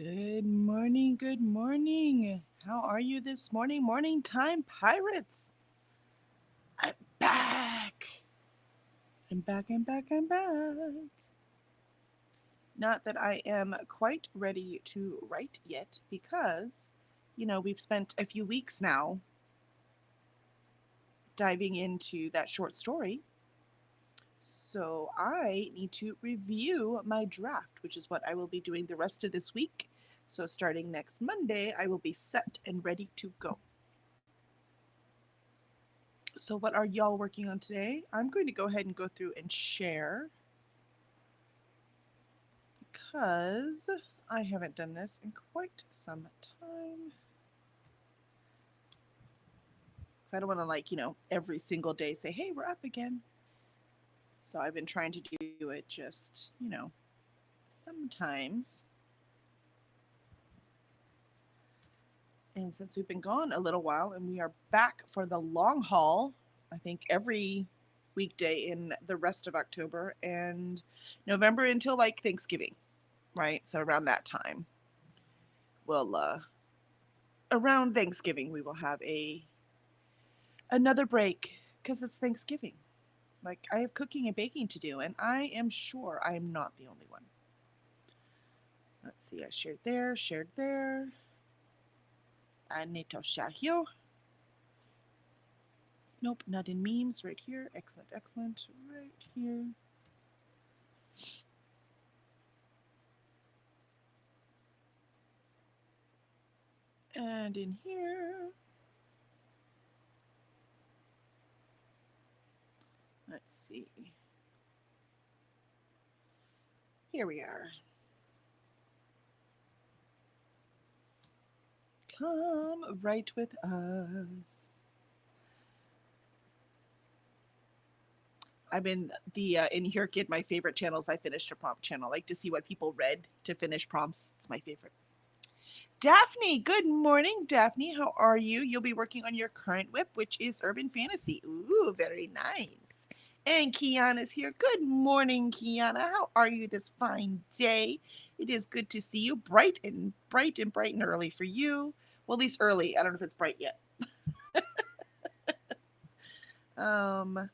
Good morning, good morning. How are you this morning? Morning time, pirates. I'm back. I'm back. Not that I am quite ready to write yet because, we've spent a few weeks now diving into that short story. So I need to review my draft, which is what I will be doing the rest of this week. So starting next Monday, I will be set and ready to go. So, what are y'all working on today? I'm going to go ahead and go through and share because I haven't done this in quite some time. Because I don't want to, every single day say, hey, we're up again. So, I've been trying to do it just, sometimes. And since we've been gone a little while and we are back for the long haul, I think every weekday in the rest of October and November until like Thanksgiving, right? So around that time, we'll around Thanksgiving we will have another break because it's Thanksgiving. Like I have cooking and baking to do, and I am sure I am not the only one. Let's see, I shared there. I need to share here. Nope, not in memes. Right here. Excellent. Right here. And in here. Let's see. Here we are. Come right with us. I've been in here kid my favorite channels. I finished a prompt channel. I like to see what people read to finish prompts. It's my favorite. Daphne, good morning, Daphne. How are you? You'll be working on your current whip, which is urban fantasy. Ooh, very nice. And Kiana's here. Good morning, Kiana. How are you this fine day? It is good to see you. Bright and early for you. Well, at least early. I don't know if it's bright yet. I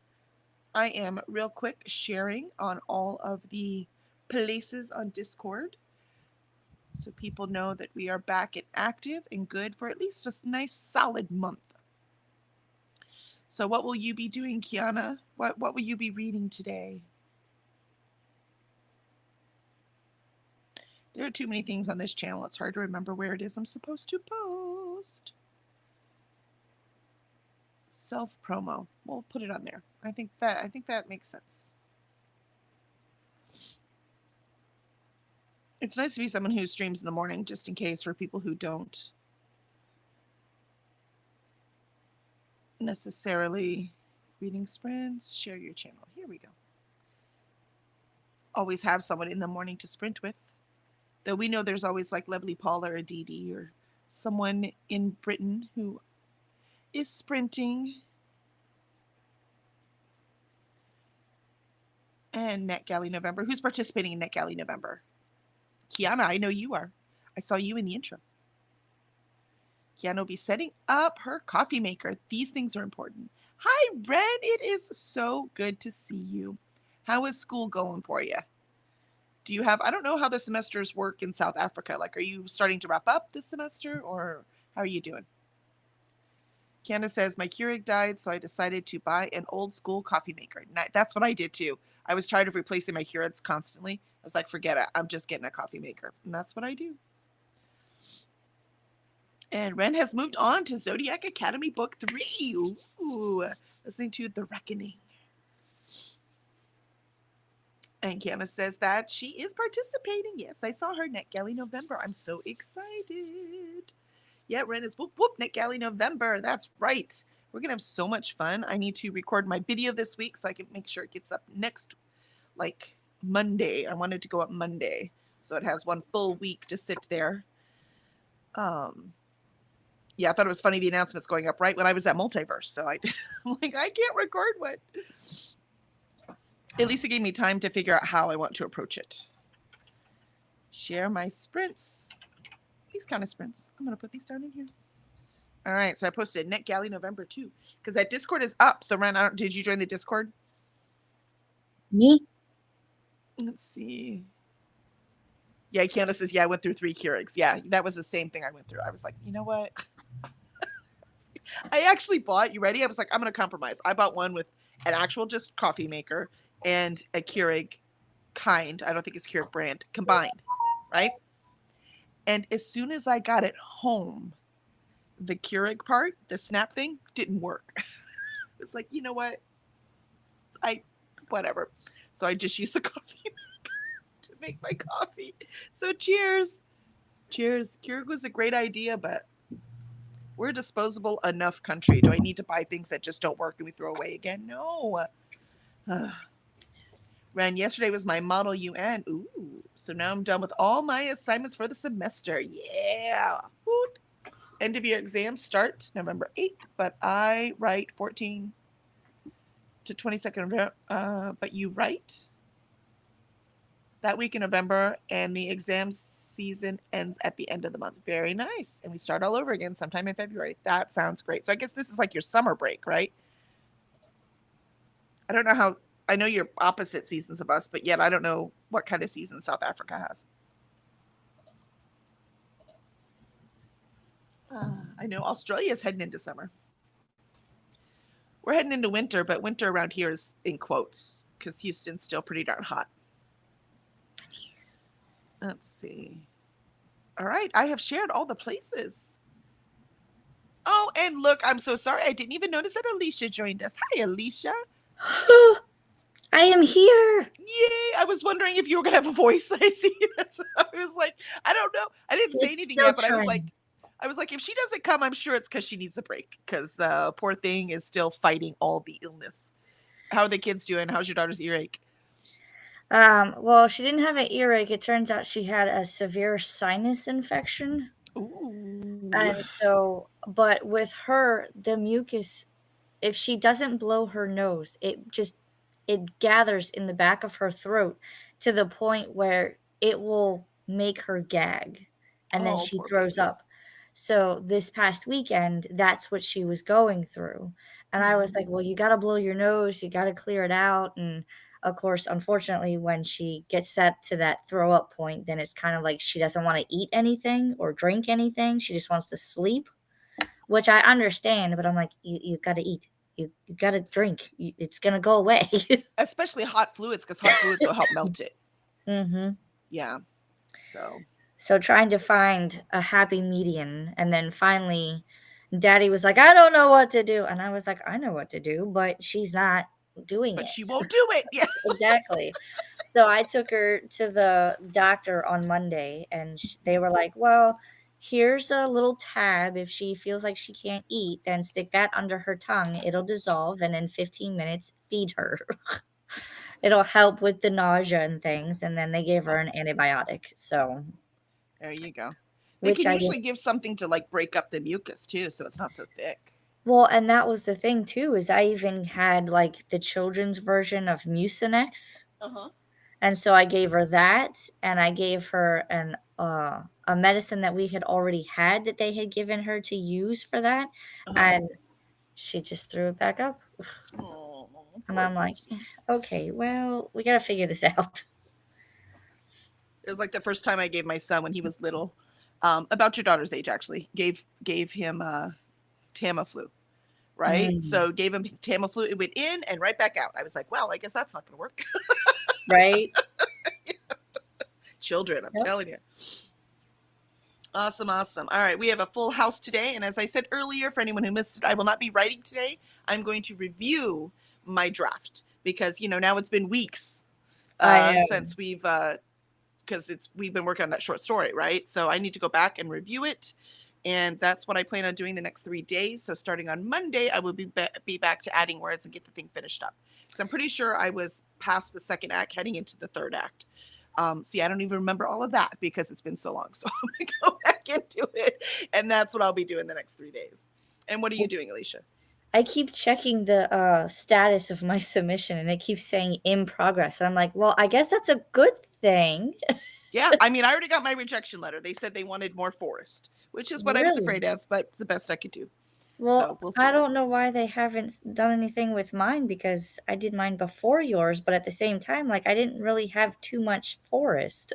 am real quick sharing on all of the places on Discord so people know that we are back and active and good for at least a nice solid month. So what will you be doing, Kiana? What will you be reading today? There are too many things on this channel. It's hard to remember where it is I'm supposed to post. Self promo. We'll put it on there. I think that makes sense. It's nice to be someone who streams in the morning, just in case for people who don't necessarily reading sprints. Share your channel. Here we go. Always have someone in the morning to sprint with. Though we know there's always like Lovely Paula or Dee Dee or someone in Britain who is sprinting. And NetGalley November. Who's participating in NetGalley November? Kiana, I know you are. I saw you in the intro. Kiana will be setting up her coffee maker. These things are important. Hi, Red. It is so good to see you. How is school going for you? Do you have, I don't know how the semesters work in South Africa. Like, are you starting to wrap up this semester or how are you doing? Kiana says, my Keurig died, so I decided to buy an old school coffee maker. That's what I did too. I was tired of replacing my Keurigs constantly. I was like, forget it. I'm just getting a coffee maker. And that's what I do. And Ren has moved on to Zodiac Academy Book 3. Ooh, listening to The Reckoning. And Kiana says that she is participating. Yes, I saw her NetGalley November. I'm so excited. Yeah, Ren is whoop whoop NetGalley November. That's right. We're gonna have so much fun. I need to record my video this week so I can make sure it gets up next, like Monday. I wanted to go up Monday, so it has one full week to sit there. Yeah, I thought it was funny the announcement's going up right when I was at Multiverse. So I'm like, I can't record what. At least it gave me time to figure out how I want to approach it. Share my sprints. these counter sprints. I'm going to put these down in here. All right. So I posted Net Galley November 2 because that Discord is up. So, Ren, did you join the Discord? Me? Let's see. Yeah, Candace says, yeah, I went through 3 Keurigs. Yeah, that was the same thing I went through. I was like, you know what? I actually bought, you ready? I was like, I'm going to compromise. I bought one with an actual just coffee maker and a Keurig kind. I don't think it's Keurig brand combined, right? And as soon as I got it home, the Keurig part, the snap thing, didn't work. It's like, you know what? Whatever. So I just used the coffee maker to make my coffee. So cheers. Cheers. Keurig was a great idea, but we're a disposable enough country. Do I need to buy things that just don't work and we throw away again? No. Ren, yesterday was my Model UN. Ooh. So now I'm done with all my assignments for the semester. Yeah. Woot. End of year exams start November 8th, but I write 14 to 22nd. But you write that week in November, and the exam season ends at the end of the month. Very nice. And we start all over again sometime in February. That sounds great. So I guess this is like your summer break, right? I don't know how, I know you're opposite seasons of us, but yet I don't know what kind of season South Africa has. I know Australia is heading into summer. We're heading into winter, but winter around here is in quotes because Houston's still pretty darn hot. Let's see. All right, I have shared all the places. Oh, and look, I'm so sorry. I didn't even notice that Alicia joined us. Hi, Alicia. I am here. Yay. I was wondering if you were going to have a voice. I see that. So I was like, I don't know. I didn't say anything yet, but I was like, if she doesn't come, I'm sure it's because she needs a break because poor thing is still fighting all the illness. How are the kids doing? How's your daughter's earache? Well, she didn't have an earache. It turns out she had a severe sinus infection. Ooh. And so, but with her, the mucus, if she doesn't blow her nose, it gathers in the back of her throat to the point where it will make her gag, and then she throws up. So this past weekend, that's what she was going through. And I was like, well, you got to blow your nose. You got to clear it out. And of course, unfortunately, when she gets to that throw up point, then it's kind of like she doesn't want to eat anything or drink anything. She just wants to sleep, which I understand. But I'm like, you got to eat. You got to drink. It's going to go away. Especially hot fluids, because hot fluids will help melt it. Mm-hmm. Yeah. So trying to find a happy median. And then finally, Daddy was like, I don't know what to do. And I was like, I know what to do, but she's not doing it. But she won't do it. Yeah. Exactly. So I took her to the doctor on Monday, and they were like, well, here's a little tab. If she feels like she can't eat, then stick that under her tongue. It'll dissolve, and in 15 minutes, feed her. It'll help with the nausea and things. And then they gave her an antibiotic. So there you go. They can usually give something to like break up the mucus too, so it's not so thick. Well, and that was the thing too, is I even had like the children's version of Mucinex. And so I gave her that, and I gave her a medicine that we had already had that they had given her to use for that. And she just threw it back up. And I'm like, okay, well, we got to figure this out. It was like the first time I gave my son when he was little, about your daughter's age actually, gave him Tamiflu, right? So gave him Tamiflu. It went in and right back out. I was like, well, I guess that's not going to work. Right? Children, I'm telling you. Awesome. All right, we have a full house today. And as I said earlier, for anyone who missed it, I will not be writing today. I'm going to review my draft because, now it's been weeks since we've been working on that short story, right? So I need to go back and review it. And that's what I plan on doing the next 3 days. So starting on Monday, I will be back to adding words and get the thing finished up. Because I'm pretty sure I was past the second act, heading into the third act. See, I don't even remember all of that because it's been so long. So I'm going to go back into it. And that's what I'll be doing the next 3 days. And what are you doing, Alicia? I keep checking the status of my submission, and it keeps saying in progress. And I'm like, well, I guess that's a good thing. Yeah, I mean, I already got my rejection letter. They said they wanted more forest, which is what I was Really? afraid of, but it's the best I could do. Well, So we'll I see. don't know why they haven't done anything with mine because I did mine before yours, but at the same time, like I didn't really have too much forest.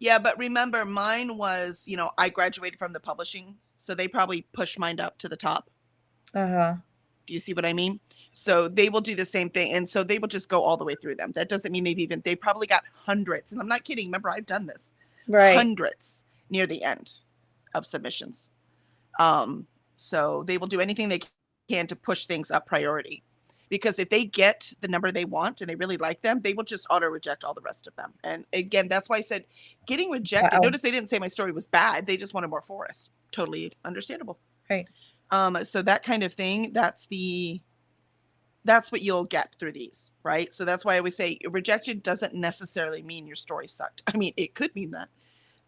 Yeah, but remember, mine was, I graduated from the publishing, so they probably pushed mine up to the top. Uh-huh. Do you see what I mean? So they will do the same thing. And so they will just go all the way through them. That doesn't mean they probably got hundreds. And I'm not kidding. Remember, I've done this Right. hundreds near the end of submissions. Um, so they will do anything they can to push things up priority. Because if they get the number they want and they really like them, they will just auto reject all the rest of them. And again, that's why I said getting rejected. Wow. Notice they didn't say my story was bad. They just wanted more forest. Totally understandable. Right. So that kind of thing, that's what you'll get through these, right? So that's why I always say rejection doesn't necessarily mean your story sucked. I mean, it could mean that,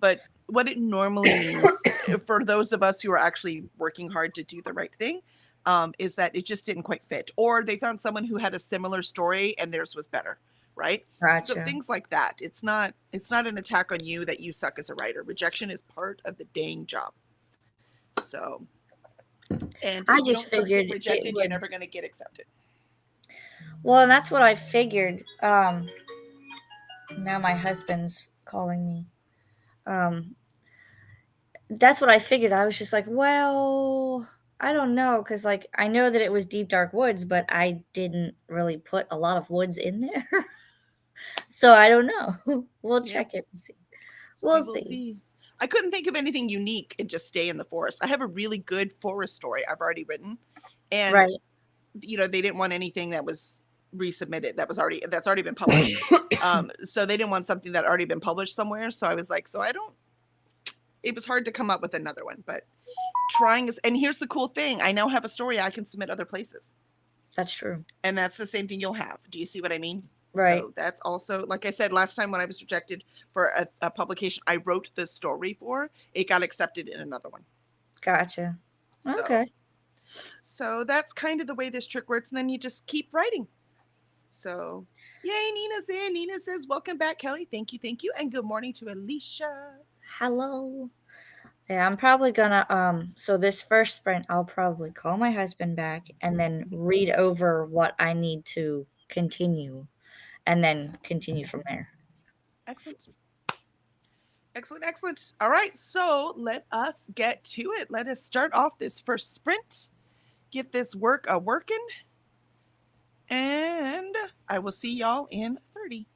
but what it normally means for those of us who are actually working hard to do the right thing, is that it just didn't quite fit, or they found someone who had a similar story and theirs was better, right? So Gotcha. things like that. It's not an attack on you that you suck as a writer. Rejection is part of the dang job. So, and I if you just don't start getting figured it rejected, you're would. never going to get accepted. Well, and that's what I figured. Now my husband's calling me. Um, that's what I figured. I was just like, well, I don't know, because like I know that it was Deep Dark Woods, but I didn't really put a lot of woods in there, so I don't know. We'll Yep. check it and see. So we We'll will see. see. I couldn't think of anything unique and just stay in the forest. I have a really good forest story I've already written, and Right. they didn't want anything that was resubmitted that's already been published. So they didn't want something that already been published somewhere. So I was like, so I don't. It was hard to come up with another one, but trying is. And here's the cool thing: I now have a story I can submit other places, That's true. and that's the same thing you'll have. Do you see what I mean? Right. So that's also, like I said last time when I was rejected for a publication I wrote the story for, it got accepted in another one. Gotcha. So, Okay. so that's kind of the way this trick works. And then you just keep writing. So, yay, Nina's in. Nina says, welcome back, Kelly. Thank you, thank you. And good morning to Alicia. Hello. Yeah, I'm probably gonna so this first sprint I'll probably call my husband back and then read over what I need to continue and then continue from there. Excellent. Excellent, excellent. All right, so let us get to it. Let us start off this first sprint. Get this work a working. And I will see y'all in 30.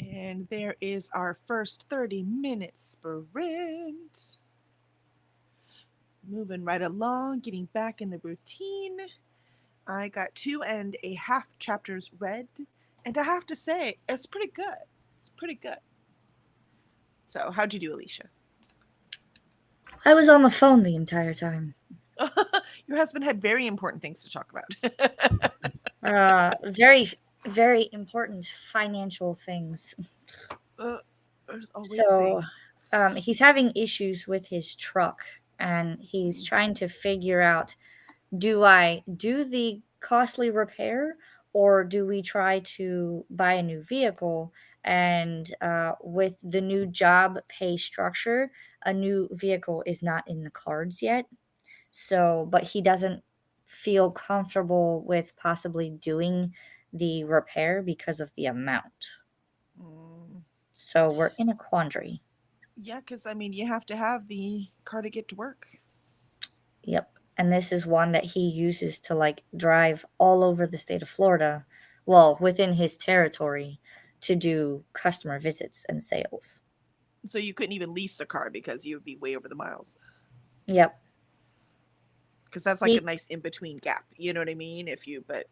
And there is our first 30-minute sprint. Moving right along, getting back in the routine. I got 2.5 chapters read, and I have to say, it's pretty good. It's pretty good. So, how'd you do, Alicia? I was on the phone the entire time. Your husband had very important things to talk about. Very, very important financial things. There's always So, things. he's having issues with his truck, and he's trying to figure out, do I do the costly repair, or do we try to buy a new vehicle? And with the new job pay structure, a new vehicle is not in the cards yet. So, but he doesn't feel comfortable with possibly doing the repair because of the amount. Mm, So we're in a quandary. yeah, because I mean, you have to have the car to get to work. Yep. And this is one that he uses to like drive all over the state of Florida, well, within his territory, to do customer visits and sales. So you couldn't even lease a car because you would be way over the miles. Yep. Because that's like a He, nice in between gap. You know what I mean? If you, but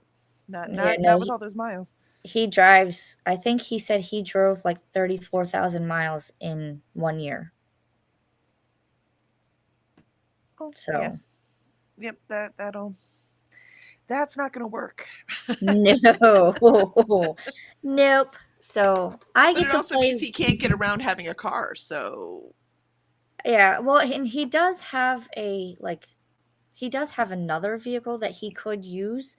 not yeah, not no, not with all those miles. he drives, I think he said he drove like 34,000 miles in 1 year. Oh yeah, So, yep. That's not gonna work. no. Nope. So I But get it to also means play. he can't get around having a car. So Yeah, well, and he does have he does have another vehicle that he could use,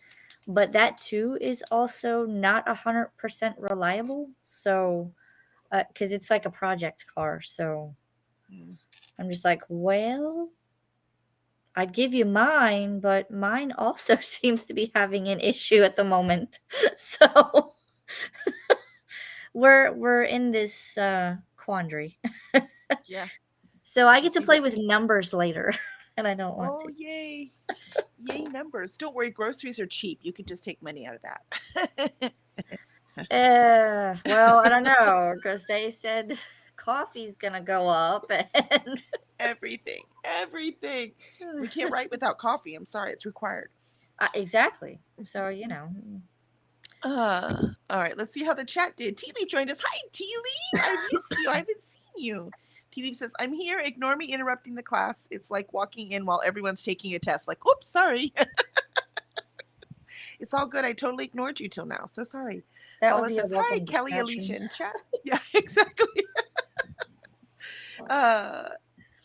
but that too is also not 100% reliable. So, because it's like a project car. So mm, I'm just like, well, I'd give you mine, but mine also seems to be having an issue at the moment. So we're in this quandary. yeah, So I I can get to see play that. with numbers later, and I don't want Oh to. yay, yay numbers! Don't worry, groceries are cheap. You could just take money out of that. Well, I don't know, because they said coffee's gonna go up, and Everything, everything. We can't write without coffee. I'm sorry, it's required. exactly. So you know, All right, let's see how the chat did. Tea Leaf joined us. Hi, Tea Leaf. I missed you. I haven't seen you. Tea Leaf says, I'm here. Ignore me interrupting the class. It's like walking in while everyone's taking a test. Like, oops, sorry. It's all good. I totally ignored you till now. So sorry. that would Paula be a says, hi, welcome Kelly, distraction. Alicia in chat. Yeah, exactly. Uh,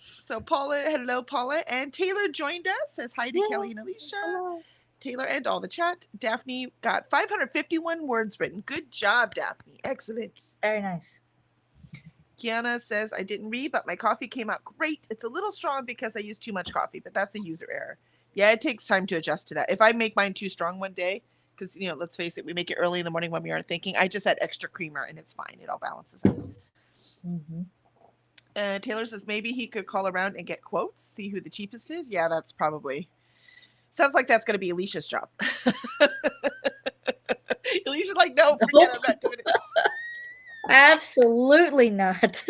so Paula, hello, Paula. And Taylor joined us, says hi to Yeah. Kelly and Alicia. Hello. Taylor and all the chat. Daphne got 551 words written. Good job, Daphne. Excellent. Very nice. Kiana says, I didn't read, but my coffee came out great. It's a little strong because I used too much coffee, but that's a user error. Yeah, it takes time to adjust to that. If I make mine too strong one day, because, let's face it, we make it early in the morning when we aren't thinking, I just add extra creamer and it's fine. It all balances out. Mm-hmm. Taylor says, maybe he could call around and get quotes, see who the cheapest is. Yeah, that's probably, sounds like that's going to be Alicia's job. Alicia's like, no, forget Nope. it, I'm not doing it. Absolutely not.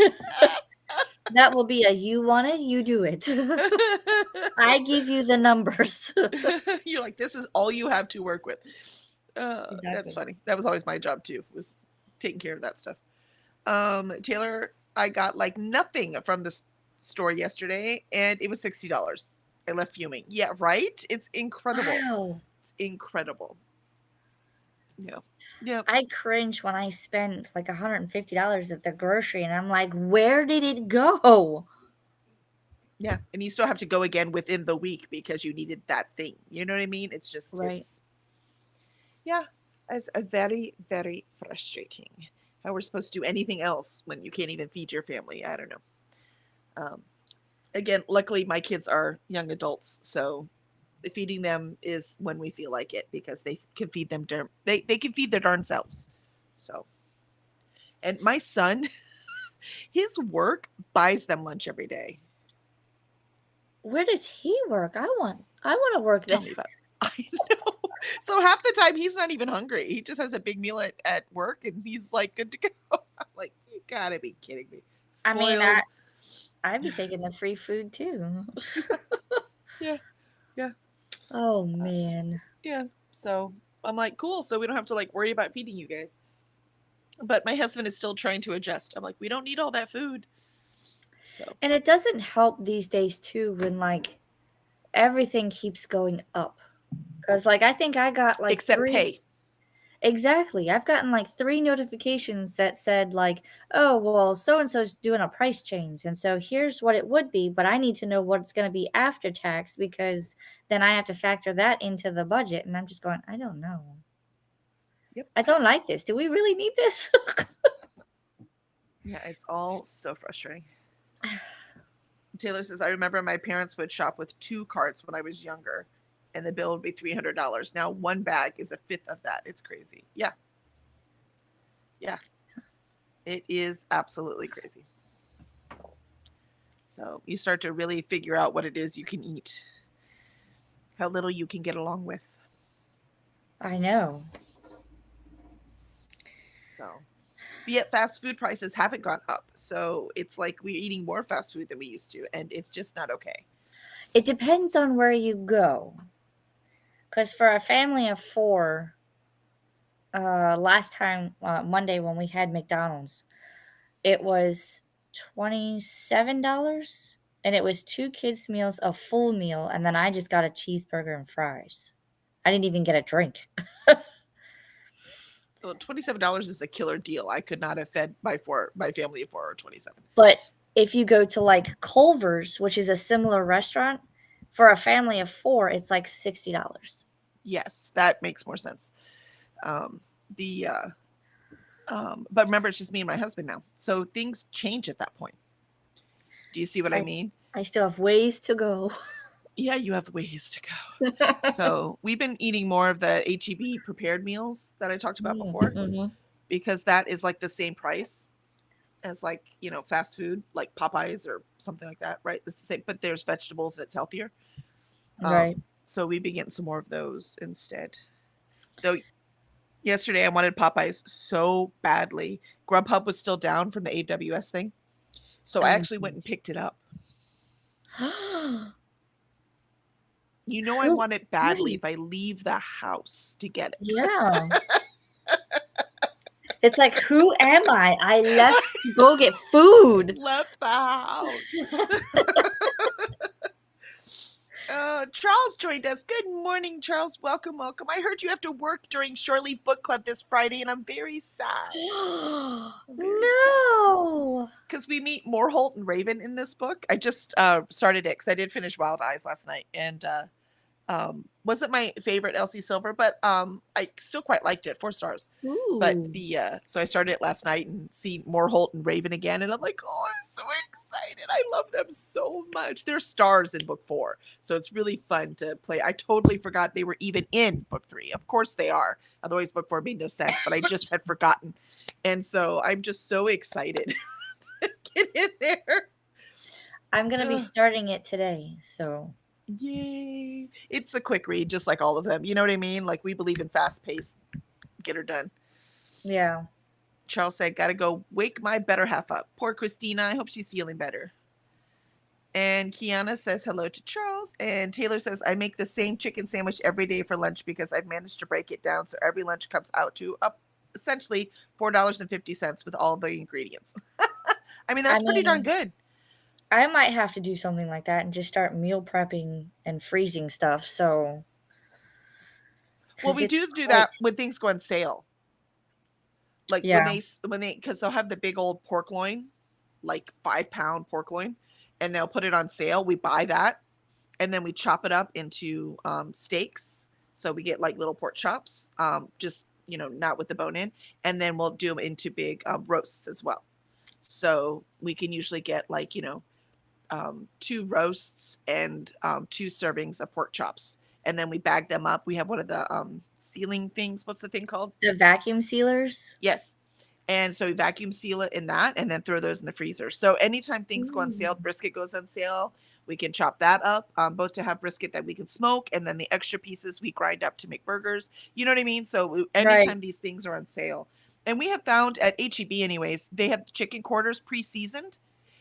That will be a you want it, you do it. I give you the numbers. You're like, this is all you have to work with. That's Exactly. funny. That was always my job too, was taking care of that stuff. Taylor, I got like nothing from the store yesterday, and it was $60. I left fuming. Yeah, right? It's incredible. Wow. It's incredible. Yeah. Yeah. I cringe when I spend like $150 at the grocery, and I'm like, where did it go? Yeah. And you still have to go again within the week because you needed that thing. You know what I mean? It's just, Right. yeah, it's a very, very frustrating how we're supposed to do anything else when you can't even feed your family. I don't know. Again, luckily my kids are young adults, so feeding them is when we feel like it because they can feed them. They can feed their darn selves. So, and my son, his work buys them lunch every day. Where does he work? I want to work there. Tell me about it. I know. So half the time he's not even hungry. He just has a big meal at work and he's like good to go. I'm like, you gotta be kidding me. I mean, I Spoiled. I'd be taking the free food too. Yeah, yeah, Oh uh, man. yeah. So I'm like, cool. So we don't have to like worry about feeding you guys. But my husband is still trying to adjust. I'm like, we don't need all that food. So And it doesn't help these days too when like everything keeps going up. Cuz like I think I got like except 3. pay. Exactly. I've gotten like 3 notifications that said like, "Oh, well, so and so's doing a price change, and so here's what it would be, but I need to know what it's going to be after tax because then I have to factor that into the budget." And I'm just going, "I don't know. Yep. I don't like this. Do we really need this?" Yeah, it's all so frustrating. Taylor says, I remember my parents would shop with 2 carts when I was younger, and the bill would be $300. Now one bag is a fifth of that. It's crazy. Yeah. Yeah. It is absolutely crazy. So you start to really figure out what it is you can eat, how little you can get along with. I know. So, but yet fast food prices haven't gone up. So it's like we're eating more fast food than we used to, and it's just not okay. It depends on where you go. Cuz for a family of 4, last time Monday when we had McDonald's, it was $27, and it was 2 kids' meals, a full meal, and then I just got a cheeseburger and fries. I didn't even get a drink. Well, $27 is a killer deal. I could not have fed my family of 4 or 27. But if you go to, like, Culver's, which is a similar restaurant, for a family of 4, it's like $60. Yes, that makes more sense. The but remember, it's just me and my husband now, so things change at that point. Do you see what I I mean? I still have ways to go. Yeah, you have ways to go. So we've been eating more of the HEB prepared meals that I talked about before, Mhm. because that is like the same price as like fast food like Popeyes or something like that, right? It's the same, but there's vegetables and it's healthier. Right. So we've been getting some more of those instead. Though yesterday I wanted Popeyes so badly. Grubhub was still down from the AWS thing, so I actually went and picked it up. I Who want it badly right. if I leave the house to get it. Yeah. It's like, "Who am I? I left to go get food." Left the house. Charles joined us. Good morning, Charles. Welcome, welcome. I heard you have to work during Shore Leave Book Club this Friday, and I'm very sad. No. Because we meet Moreholt and Raven in this book. I just started it because I did finish Wild Eyes last night, and wasn't my favorite Elsie Silver, but I still quite liked it. 4 stars. But Ooh. the so I started it last night and see Moreholt and Raven again, and I'm like, oh, I'm so excited. I love them so much. They're stars in book 4, so it's really fun to play. I totally forgot they were even in book 3. Of course they are. Otherwise, book 4 made no sense. But I just had forgotten, and so I'm just so excited to get in there. I'm gonna be Ugh. starting it today, so Yay. It's a quick read, just like all of them. You know what I mean? Like, we believe in fast pace. Get her done. yeah. Charles said, gotta go wake my better half up. Poor Christina. I hope she's feeling better. And Kiana says hello to Charles. And Taylor says, I make the same chicken sandwich every day for lunch because I've managed to break it down so every lunch comes out to essentially $4.50 with all the ingredients. I mean, that's pretty darn good. I might have to do something like that and just start meal prepping and freezing stuff, so Well, 'cause we it's do quite that when things go on sale. Like Yeah. because they'll have the big old pork loin, like 5-pound pork loin, and they'll put it on sale. We buy that, and then we chop it up into steaks. So we get like little pork chops, just not with the bone in, and then we'll do them into big roasts as well. So we can usually get like 2 roasts and 2 servings of pork chops, and then we bag them up. We have one of the sealing things. What's the thing called? The vacuum sealers? Yes. And so we vacuum seal it in that and then throw those in the freezer. So anytime things go on Ooh. sale, brisket goes on sale, we can chop that up, both to have brisket that we can smoke, and then the extra pieces we grind up to make burgers. You know what I mean? So Right. anytime these things are on sale, And we have found at HEB anyways, they have chicken quarters pre-seasoned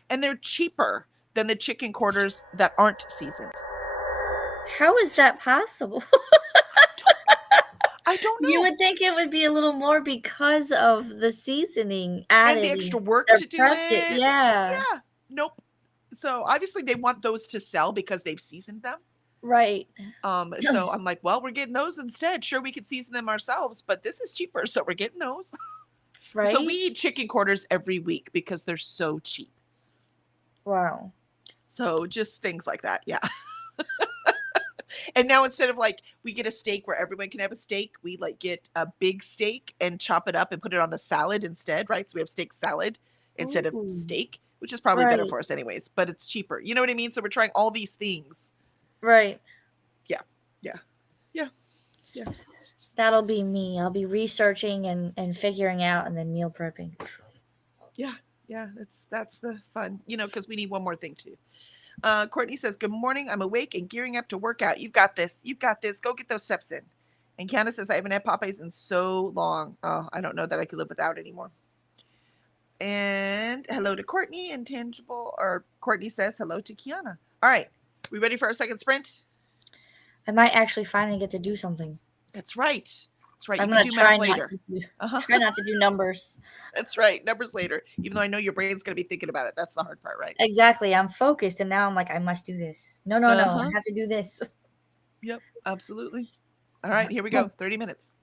and they're cheaper than the chicken quarters that aren't seasoned. How is that possible? I don't You know. would think it would be a little more because of the seasoning And the added extra and work they're to do prepped it. it. Yeah. Yeah. Nope. So obviously they want those to sell because they've seasoned them. Right. So I'm like, well, we're getting those instead. Sure, we could season them ourselves, but this is cheaper, so we're getting those. So we Right? eat chicken quarters every week because they're so cheap. Wow. So just things like that. Yeah. And now instead of like we get a steak where everyone can have a steak, we like get a big steak and chop it up and put it on a salad instead, right? So we have steak salad instead of Ooh. steak, which is probably better Right. for us anyways, but it's cheaper. You know what I mean? So we're trying all these things. Right. Yeah. Yeah. Yeah. Yeah. That'll be me. I'll be researching and figuring out and then meal prepping. Yeah. Yeah. That's the fun, because we need one more thing too. Courtney says, "Good morning. I'm awake and gearing up to work out. You've got this. You've got this. Go get those steps in." And Candace says, "I haven't had Popeyes in so long. Oh, I don't know that I could live without anymore." And hello to Courtney. Intangible, or Courtney says hello to Kiana. All right, we ready for our second sprint? I might actually finally get to do something. That's right. That's right. I'm You can gonna do try math not later. to do, Uh-huh. try not to do numbers. That's right. Numbers later. Even though I know your brain's gonna be thinking about it. That's the hard part, right? Exactly. I'm focused and now I'm like, I must do this. No, no, no. I Uh-huh. have to do this. Yep. Absolutely. All right. Here we go. 30 minutes.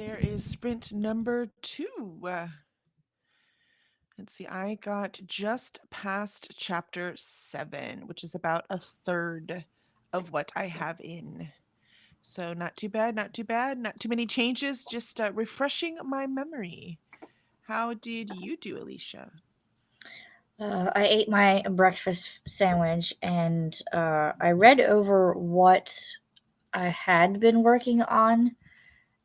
there is sprint number 2. Let's see, I got just past chapter 7, which is about a third of what I have in. So not too bad, not too bad, not too many changes, just refreshing my memory. How did you do, Alicia? I ate my breakfast sandwich and I read over what I had been working on,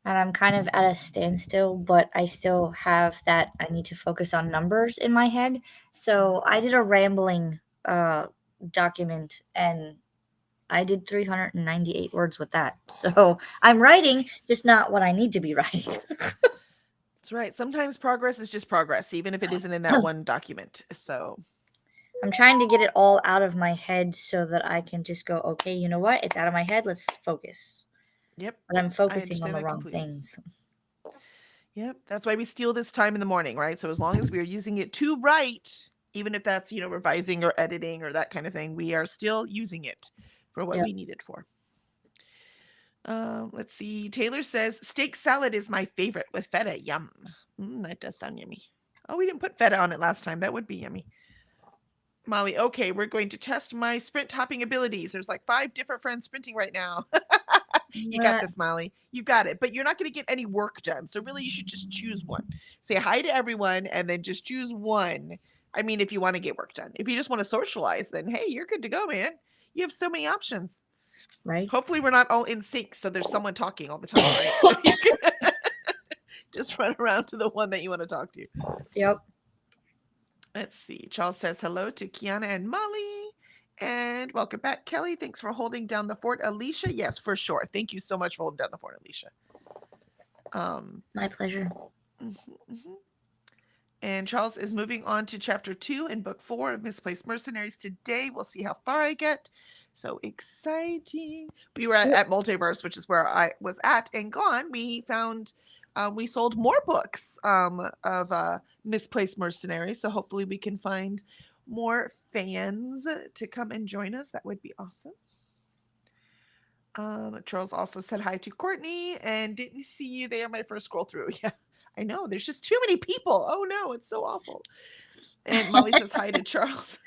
and I'm kind of at a standstill, but I still have that I need to focus on numbers in my head. So I did a rambling document, and I did 398 words with that. So I'm writing, just not what I need to be writing. That's right. Sometimes progress is just progress, even if it isn't in that one document. So I'm trying to get it all out of my head so that I can just go, okay, you know what? It's out of my head. Let's focus. yep, But I'm I focusing on understand the that wrong completely. things. Yep, that's why we steal this time in the morning, right? So as long as we're using it to write, even if that's, revising or editing or that kind of thing, we are still using it for what Yep. we need it for. Let's see. Taylor says steak salad is my favorite with feta. Yum. That does sound yummy. Oh, we didn't put feta on it last time. That would be yummy. Molly, okay, we're going to test my sprint hopping abilities. There's like 5 different friends sprinting right now. You got this, Molly. You got it. But you're not going to get any work done. So really, you should just choose one. Say hi to everyone and then just choose one. I mean, if you want to get work done. If you just want to socialize, then hey, you're good to go, man. You have so many options. Right? Hopefully, we're not all in sync. So there's someone talking all the time, right? So you can just run around to the one that you want to talk to. Yep. Let's see. Charles says hello to Kiana and Molly. And welcome back, Kelly. Thanks for holding down the fort. Alicia, yes, for sure. Thank you so much for holding down the fort, Alicia. My pleasure. And Charles is moving on to chapter 2 in book 4 of Misplaced Mercenaries today. We'll see how far I get. So exciting. We were at Multiverse, which is where I was at and gone. We found we sold more books of Misplaced Mercenaries. So hopefully we can find more fans to come and join us. That would be awesome. Charles also said hi to Courtney and didn't see you there. My first scroll through. Yeah, I know. There's just too many people. Oh no, it's so awful. And Molly says hi to Charles.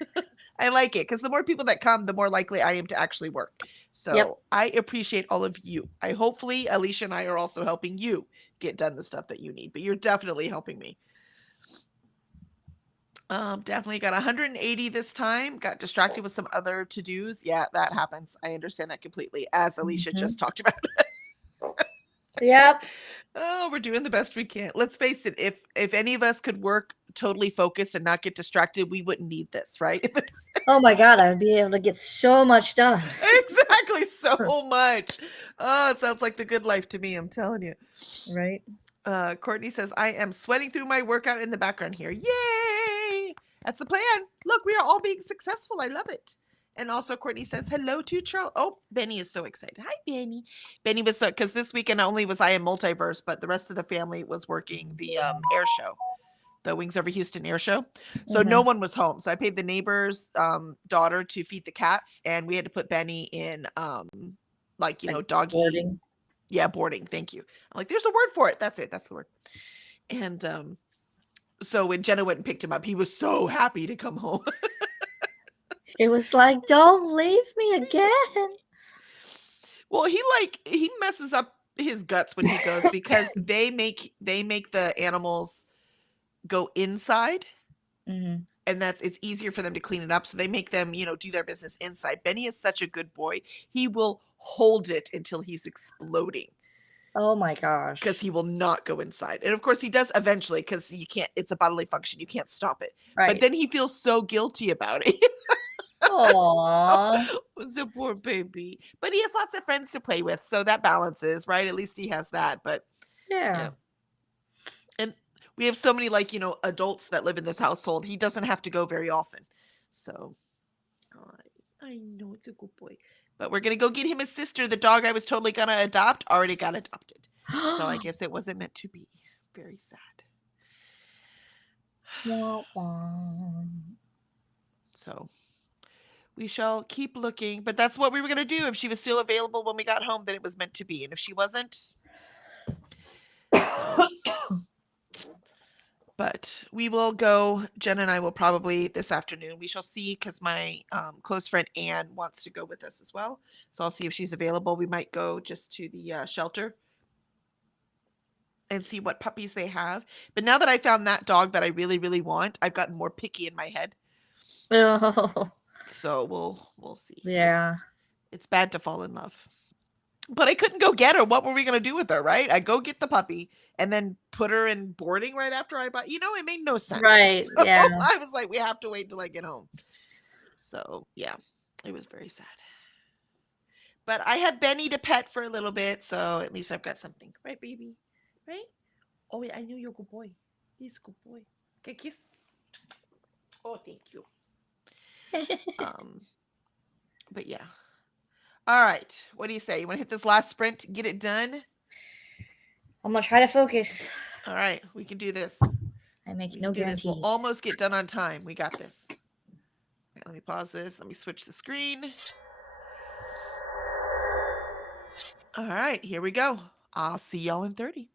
I like it because the more people that come, the more likely I am to actually work. So I appreciate all of you. Hopefully Alicia and I are also helping you get done the stuff that you need, but you're definitely helping me. Definitely got 180 this time. Got distracted with some other to-dos. Yeah, that happens. I understand that completely, as Alicia just talked about. Yep. Oh, we're doing the best we can. Let's face it, if any of us could work totally focused and not get distracted, we wouldn't need this, right? Oh my God, I would be able to get so much done. Exactly, so much. Oh, it sounds like the good life to me, I'm telling you. Right. Courtney says, I am sweating through my workout in the background here. Yay! That's the plan. Look, we are all being successful. I love it. And also Courtney says, hello to Charles. Oh, Benny is so excited. Hi, Benny. Benny was so, because this weekend not only was I in Multiverse, but the rest of the family was working the air show, the Wings Over Houston air show. So no one was home. So I paid the neighbor's daughter to feed the cats, and we had to put Benny in doggy. Boarding. Yeah, boarding. Thank you. I'm like, there's a word for it. That's it. That's the word. And so when Jenna went and picked him up, he was so happy to come home. It was like, don't leave me again. Well, he messes up his guts when he goes because they make the animals go inside. Mm-hmm. And it's easier for them to clean it up. So they make them, do their business inside. Benny is such a good boy. He will hold it until he's exploding. Oh my gosh. Because he will not go inside. And of course he does eventually because it's a bodily function. You can't stop it. Right. But then he feels so guilty about it. Aww. It's a poor baby. But he has lots of friends to play with. So that balances, right? At least he has that. But yeah. And we have so many adults that live in this household. He doesn't have to go very often. So I know it's a good boy. But we're going to go get him his sister. The dog I was totally going to adopt already got adopted. So I guess it wasn't meant to be. Very sad. So we shall keep looking. But that's what we were going to do. If she was still available when we got home, then it was meant to be. And if she wasn't, But we will go. Jen and I will probably this afternoon. We shall see because my close friend Anne wants to go with us as well. So I'll see if she's available. We might go just to the shelter and see what puppies they have. But now that I found that dog that I really, really want, I've gotten more picky in my head. Oh, So we'll see. yeah. It's bad to fall in love. But I couldn't go get her. What were we gonna do with her, right? I go get the puppy and then put her in boarding right after I bought. It made no sense. Right, So yeah. I was like, we have to wait till I get home. So yeah, it was very sad. But I had Benny to pet for a little bit, so at least I've got something, right, baby? Right? Oh yeah, I knew you're a good boy. He's a good boy. Okay, kiss. Oh, thank you. But yeah. All right. What do you say? You want to hit this last sprint, get it done? I'm gonna try to focus. All right, we can do this. I make We no can do this. We'll guarantees. almost get done on time. We got this. All right, let me pause this. Let me switch the screen. All right, here we go. I'll see y'all in 30.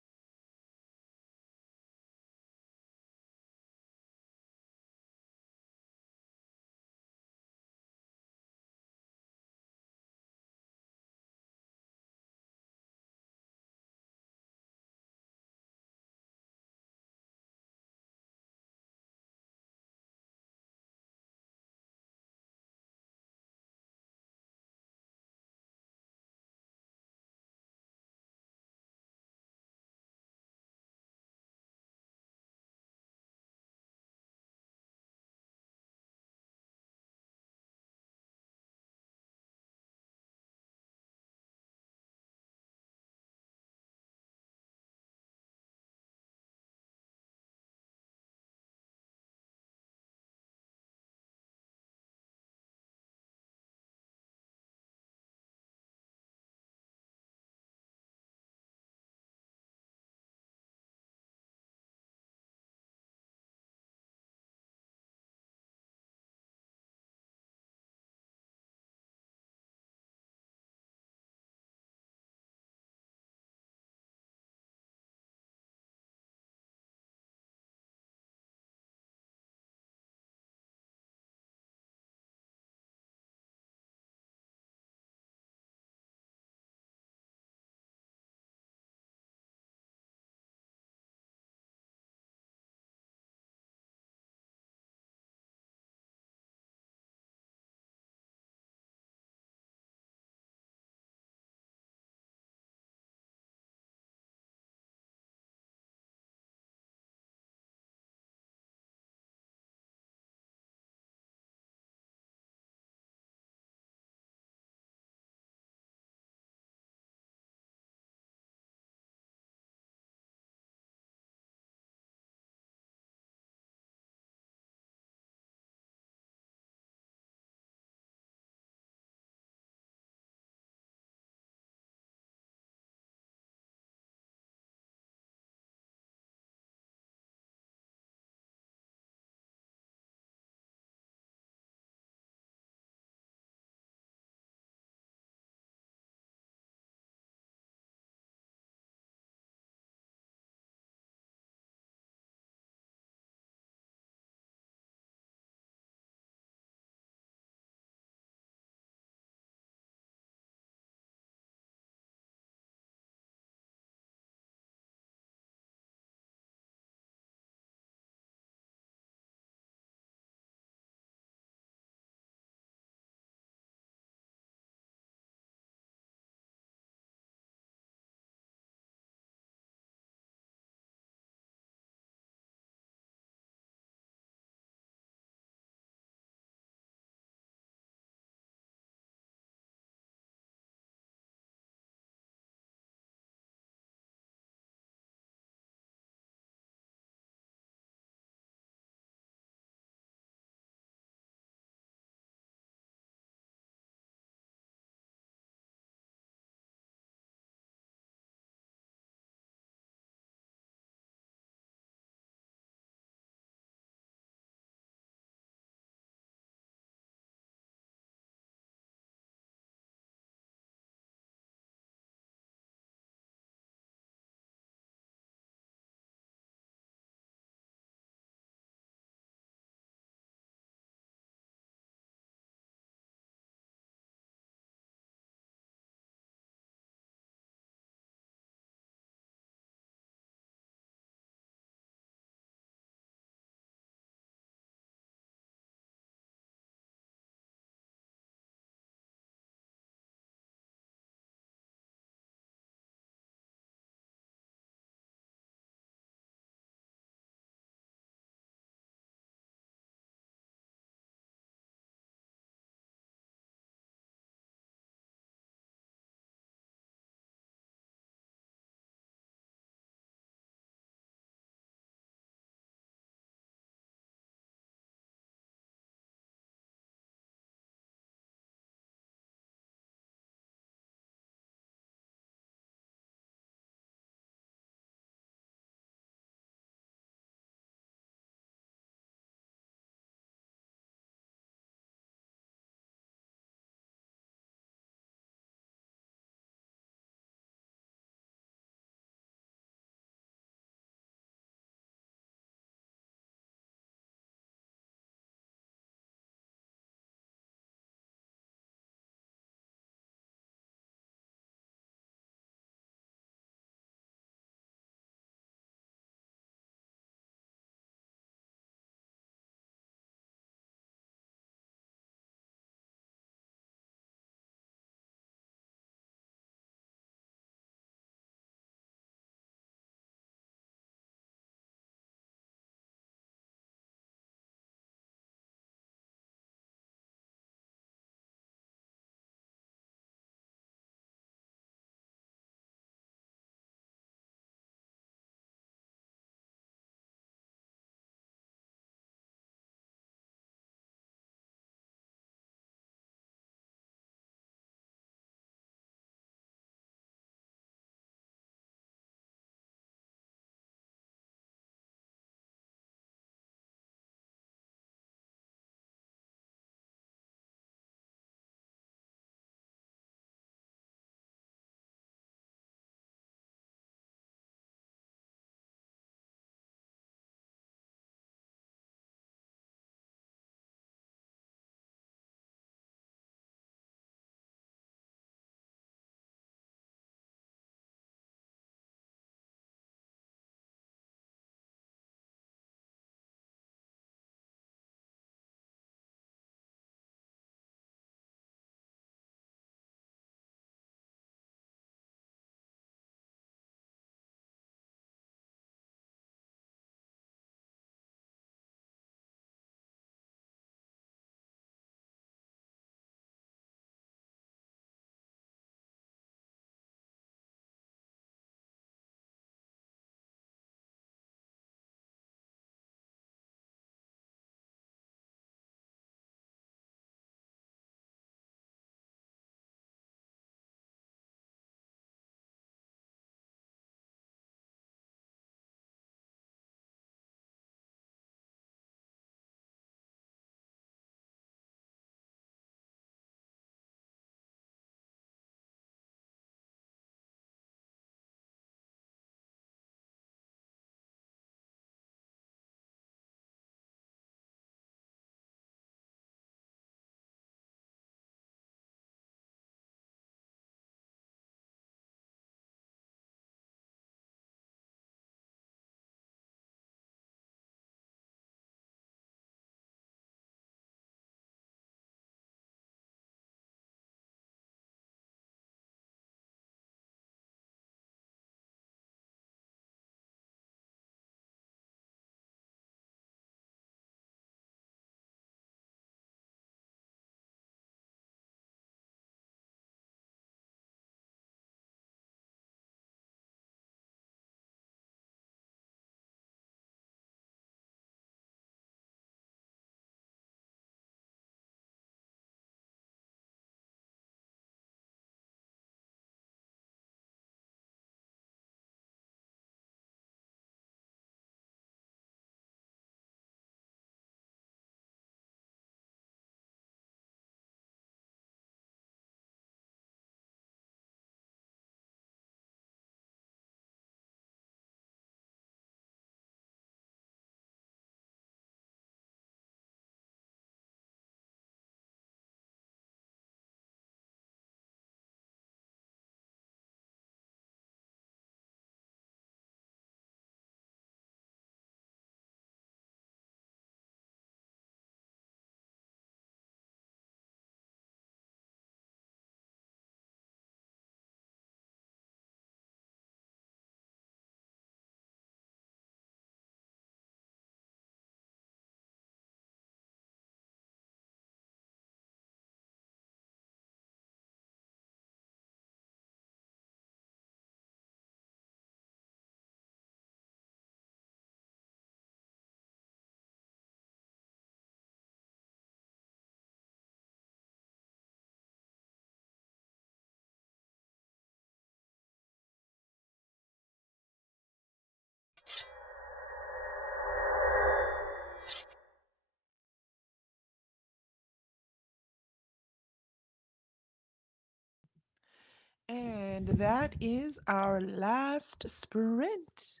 And that is our last sprint.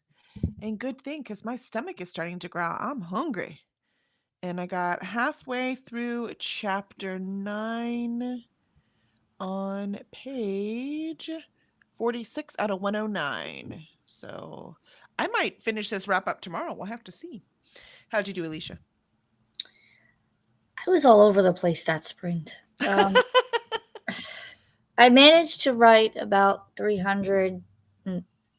And good thing because my stomach is starting to growl. I'm hungry. And I got halfway through chapter 9 on page 46 out of 109. So I might finish this wrap up tomorrow. We'll have to see. How'd you do, Alicia? I was all over the place that sprint. I managed to write about 300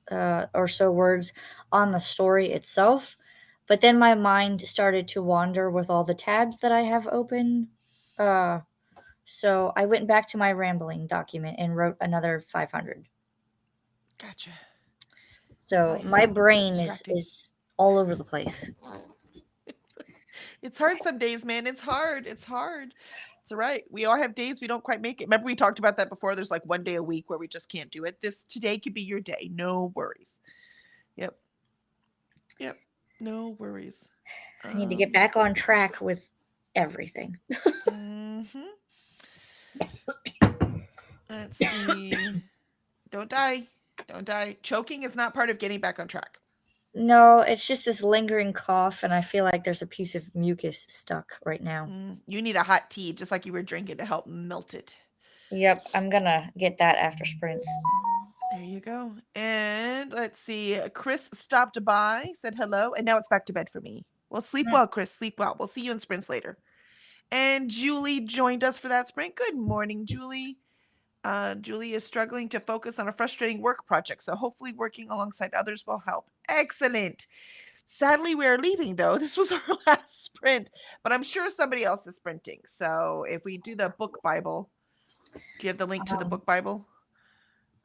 or so words on the story itself, but then my mind started to wander with all the tabs that I have open. So I went back to my rambling document and wrote another 500. Gotcha. So my brain is all over the place. It's hard some days, man. It's hard. It's hard. It's all right. We all have days we don't quite make it. Remember we talked about that before. There's like one day a week where we just can't do it. Today could be your day. No worries. Yep. Yep. No worries. I need to get back on track with everything. Let's see. Don't die. Don't die. Choking is not part of getting back on track. No, it's just this lingering cough, and I feel like there's a piece of mucus stuck right now. You need a hot tea, just like you were drinking, to help melt it. Yep, I'm gonna get that after sprints. There you go. And let's see. Chris stopped by, said hello, and now it's back to bed for me. Well, sleep well, Chris. Sleep well. We'll see you in sprints later. And Julie joined us for that sprint. Good morning, Julie. Julie is struggling to focus on a frustrating work project, so hopefully working alongside others will help. Excellent. Sadly, we are leaving, though. This was our last sprint, but I'm sure somebody else is sprinting. So if we do the book Bible, do you have the link to the book Bible?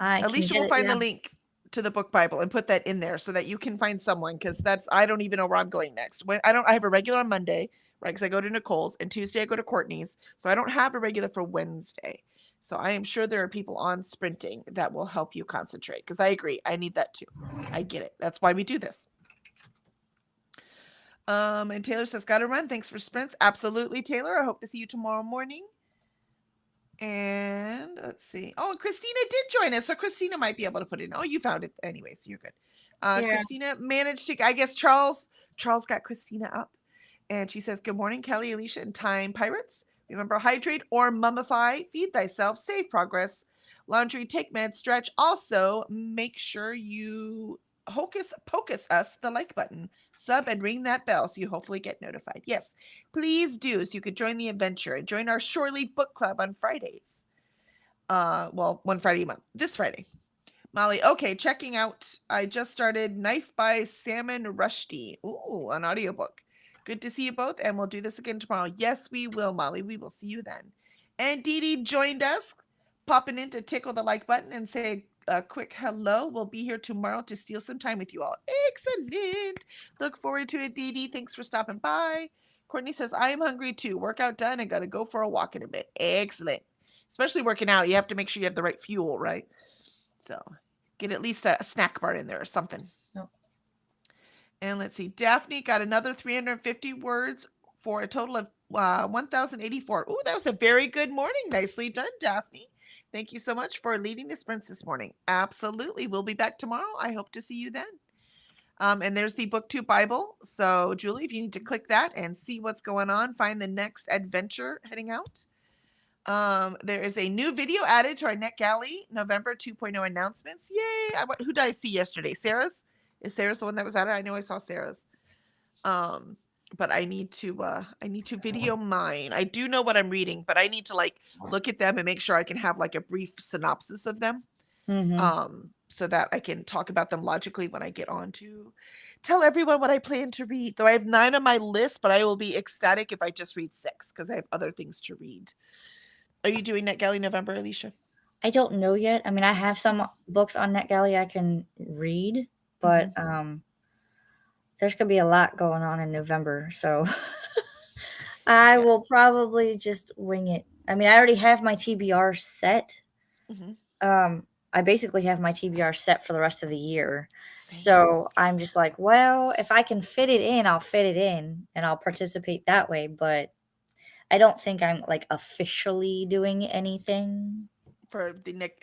Alicia will find the link to the book Bible and put that in there so that you can find someone, because I don't even know where I'm going next. I have a regular on Monday, right? Because I go to Nicole's, and Tuesday I go to Courtney's. So I don't have a regular for Wednesday. So I am sure there are people on sprinting that will help you concentrate, because I agree. I need that too. I get it. That's why we do this. And Taylor says, gotta run. Thanks for sprints. Absolutely, Taylor. I hope to see you tomorrow morning. And let's see. Oh, Christina did join us. So Christina might be able to put it in. Oh, you found it anyway, so you're good. Christina managed to, I guess Charles got Christina up. And she says, good morning, Kelly, Alicia, and Time Pirates. Remember, hydrate or mummify, feed thyself, save progress, laundry, take meds, stretch. Also, make sure you hocus pocus us the like button, sub, and ring that bell so you hopefully get notified. Yes, please do, so you could join the adventure and join our Shore Leave Book Club on Fridays. Well, one Friday a month. This Friday. Molly, okay, checking out. I just started Knife by Salman Rushdie. Ooh, an audiobook. Good to see you both, and we'll do this again tomorrow. Yes, we will, Molly. We will see you then. And Dee Dee joined us, popping in to tickle the like button and say a quick hello. We'll be here tomorrow to steal some time with you all. Excellent. Look forward to it, Dee Dee. Thanks for stopping by. Courtney says, I am hungry too. Workout done. I got to go for a walk in a bit. Excellent. Especially working out, you have to make sure you have the right fuel, right? So get at least a snack bar in there or something. And let's see, Daphne got another 350 words for a total of 1,084. Ooh, that was a very good morning. Nicely done, Daphne. Thank you so much for leading the sprints this morning. Absolutely. We'll be back tomorrow. I hope to see you then. And there's the BookTube Bible. So, Julie, if you need to click that and see what's going on, find the next adventure heading out. There is a new video added to our NetGalley November 2.0 announcements. Yay! Who did I see yesterday? Sarah's? Is Sarah's the one that was at it? I know I saw Sarah's. But I need to video mine. I do know what I'm reading, but I need to like look at them and make sure I can have like a brief synopsis of them. So that I can talk about them logically when I get on to tell everyone what I plan to read. Though I have 9 on my list, but I will be ecstatic if I just read 6 because I have other things to read. Are you doing NetGalley November, Alicia? I don't know yet. I mean, I have some books on NetGalley I can read, but there's going to be a lot going on in November, so I will probably just wing it. I mean, I already have my TBR set. I basically have my TBR set for the rest of the year. So I'm just like, well, if I can fit it in, I'll fit it in and I'll participate that way. But I don't think I'm like officially doing anything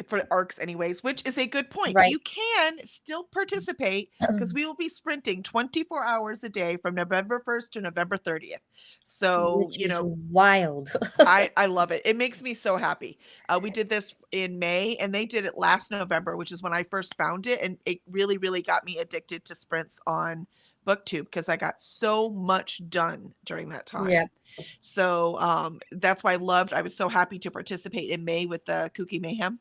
for ARCs anyways, which is a good point. Right. You can still participate because we will be sprinting 24 hours a day from November 1st to November 30th. So, Which you is know, wild. I love it. It makes me so happy. We did this in May and they did it last November, which is when I first found it. And it really, really got me addicted to sprints on BookTube because I got so much done during that time. Yeah. So that's why I was so happy to participate in May with the Kooky Mayhem.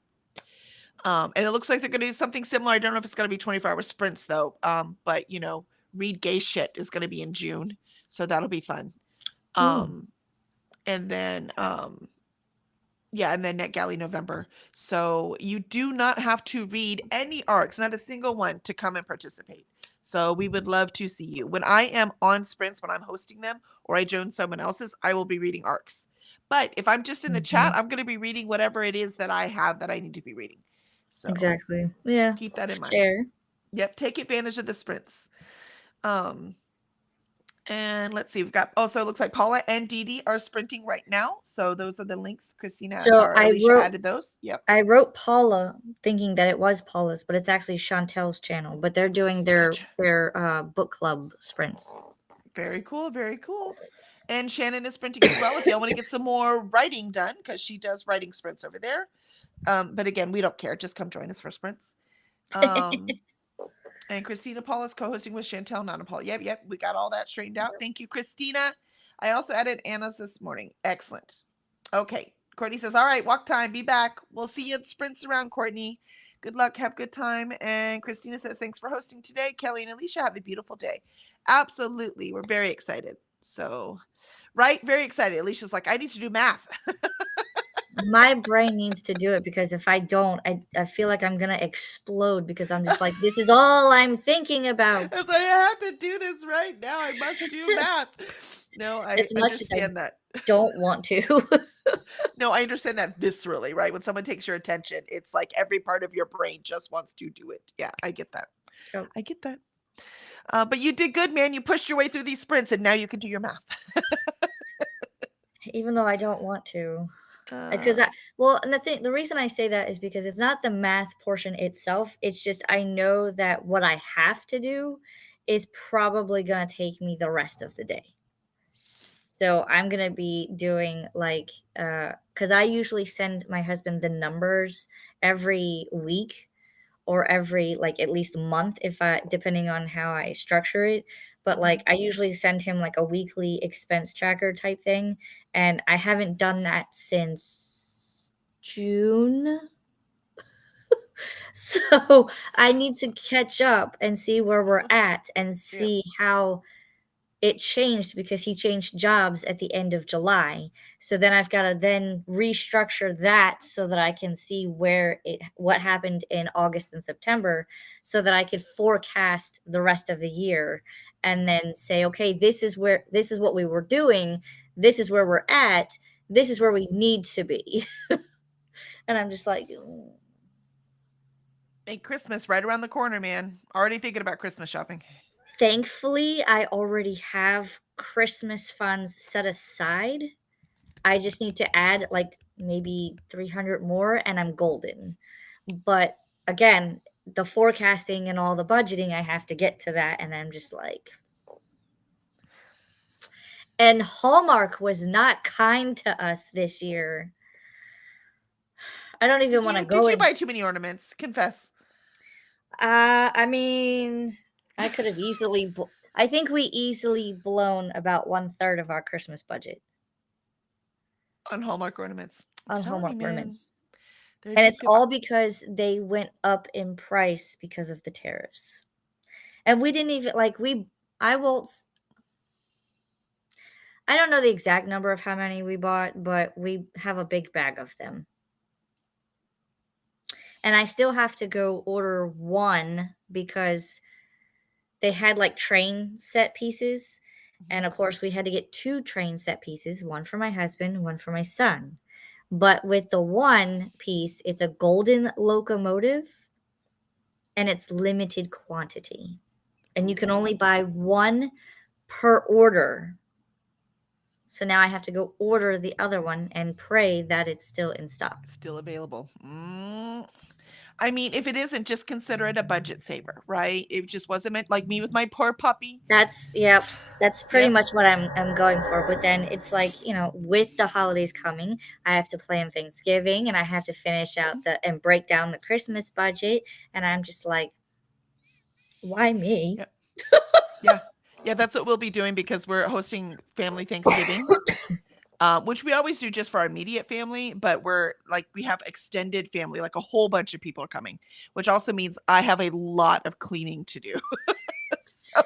And it looks like they're going to do something similar. I don't know if it's going to be 24-hour sprints though. But you know, Read Gay Shit is going to be in June. So that'll be fun. And then yeah, and then NetGalley November. So you do not have to read any ARCs, not a single one, to come and participate. So we would love to see you. When I am on sprints, when I'm hosting them, or I join someone else's, I will be reading ARCs. But if I'm just in the chat, I'm going to be reading whatever it is that I have that I need to be reading. So Exactly. Yeah. keep that in mind. Fair. Yep, take advantage of the sprints. And let's see, we've got also it looks like Paula and Dee Dee are sprinting right now. So those are the links. Christina So or Alicia added those. Yep. I wrote Paula thinking that it was Paula's, but it's actually Chantel's channel. But they're doing their book club sprints. Very cool, very cool. And Shannon is sprinting as well if y'all want to get some more writing done, because she does writing sprints over there. But again, we don't care. Just come join us for sprints. And Christina Paul is co-hosting with Chantel, Nana Paul. Yep. We got all that straightened out. Thank you, Christina. I also added Anna's this morning. Excellent. Okay. Courtney says, all right, walk time. Be back. We'll see you at sprints around, Courtney. Good luck. Have a good time. And Christina says, thanks for hosting today. Kelly and Alicia, have a beautiful day. Absolutely. We're very excited. So, right? Very excited. Alicia's like, I need to do math. My brain needs to do it because if I don't, I feel like I'm going to explode because I'm just like, this is all I'm thinking about. That's why I have to do this right now. I must do math. No, I understand that. Don't want to. No, I understand that viscerally, right? When someone takes your attention, it's like every part of your brain just wants to do it. Yeah, I get that. Oh. I get that. But you did good, man. You pushed your way through these sprints and now you can do your math. Even though I don't want to. Because the reason I say that is because it's not the math portion itself. It's just I know that what I have to do is probably going to take me the rest of the day. So I'm going to be doing because I usually send my husband the numbers every week or every at least month depending on how I structure it. But I usually send him a weekly expense tracker type thing. And I haven't done that since June. So I need to catch up and see where we're at and see how it changed because he changed jobs at the end of July. So then I've got to then restructure that so that I can see what happened in August and September so that I could forecast the rest of the year and then say, okay, this is what we were doing. This is where we're at. This is where we need to be. And I'm just like, Hey, Christmas right around the corner, man. Already thinking about Christmas shopping. Thankfully, I already have Christmas funds set aside. I just need to add maybe 300 more and I'm golden. But again, the forecasting and all the budgeting, I have to get to that. And I'm just like, and Hallmark was not kind to us this year. I don't even want to go. Did you buy too many ornaments? Confess. I mean, I could have easily. I think we easily blown about 1/3 of our Christmas budget on Hallmark ornaments. Ornaments, and it's all because they went up in price because of the tariffs, and we didn't even I don't know the exact number of how many we bought, but we have a big bag of them. And I still have to go order one because they had train set pieces. And of course, we had to get 2 train set pieces, one for my husband, one for my son. But with the one piece, it's a golden locomotive and it's limited quantity. And you can only buy one per order. So now I have to go order the other one and pray that it's still in stock. Still available. I mean, if it isn't, just consider it a budget saver, right? It just wasn't meant like me with my poor puppy. That's yep. That's pretty Yep. much what I'm going for. But then it's like, with the holidays coming, I have to plan Thanksgiving and I have to finish out and break down the Christmas budget. And I'm just like, why me? Yep. Yeah. Yeah, that's what we'll be doing because we're hosting family Thanksgiving, which we always do just for our immediate family, but we have extended family, like a whole bunch of people are coming, which also means I have a lot of cleaning to do. So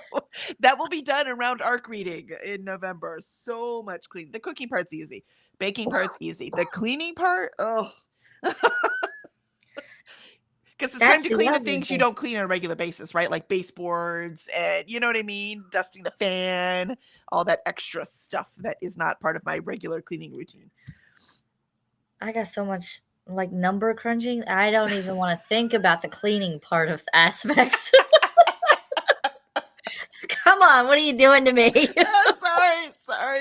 that will be done around ARC reading in November. So much cleaning. The cooking part's easy. Baking part's easy. The cleaning part, oh. Because it's time That's to the clean the other things you thing. don't clean on a regular basis, right? Like baseboards and you know what I mean? Dusting the fan, all that extra stuff that is not part of my regular cleaning routine. I got so much like number crunching. I don't even want to think about the cleaning part of the aspects. Come on, what are you doing to me? Sorry.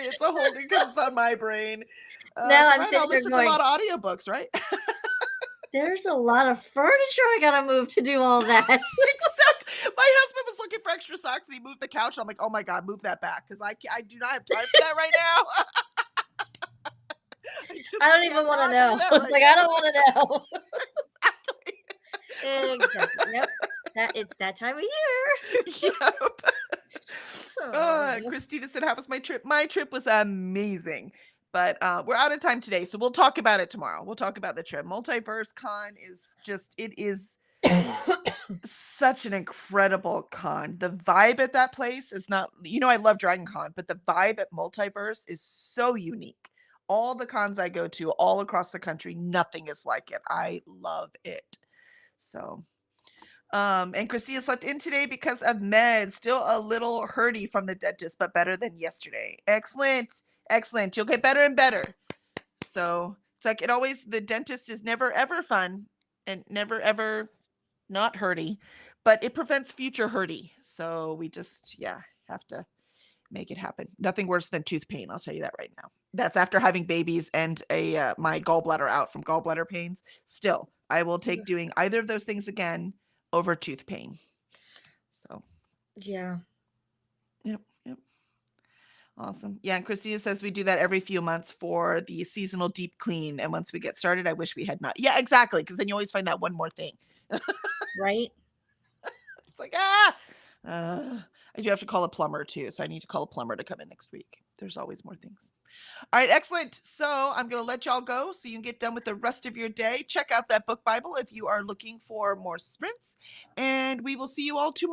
It's a whole because it's on my brain. Now It's I'm all right. I'll sitting there listen to a going, lot of audiobooks, right? there's a lot of furniture I gotta move to do all that. Exactly. My husband was looking for extra socks and he moved the couch. I'm like, oh my God, move that back because I do not have time for that right now. I don't even want to know. It's like, I don't want to know. Exactly. Yep. It's that time of year. Yep. Oh. Christina said, "How was my trip?" My trip was amazing, but we're out of time today, so we'll talk about it tomorrow. We'll talk about the trip. Multiverse Con is it is such an incredible con. The vibe at that place is not, I love Dragon Con, but the vibe at Multiverse is so unique. All the cons I go to all across the country, nothing is like it. I love it. So, and Christina slept in today because of meds. Still a little hurty from the dentist, but better than yesterday. Excellent. Excellent. You'll get better and better. So it's like the dentist is never ever fun and never ever not hurty, but it prevents future hurty. So we just, have to make it happen. Nothing worse than tooth pain. I'll tell you that right now. That's after having babies and my gallbladder out from gallbladder pains. Still, I will take doing either of those things again over tooth pain. So, Yeah. yep. Awesome. Yeah, and Christina says we do that every few months for the seasonal deep clean. And once we get started, I wish we had not. Yeah, exactly. Because then you always find that one more thing. Right? It's like, I do have to call a plumber too. So I need to call a plumber to come in next week. There's always more things. All right, excellent. So I'm going to let y'all go so you can get done with the rest of your day. Check out that book Bible if you are looking for more sprints. And we will see you all tomorrow.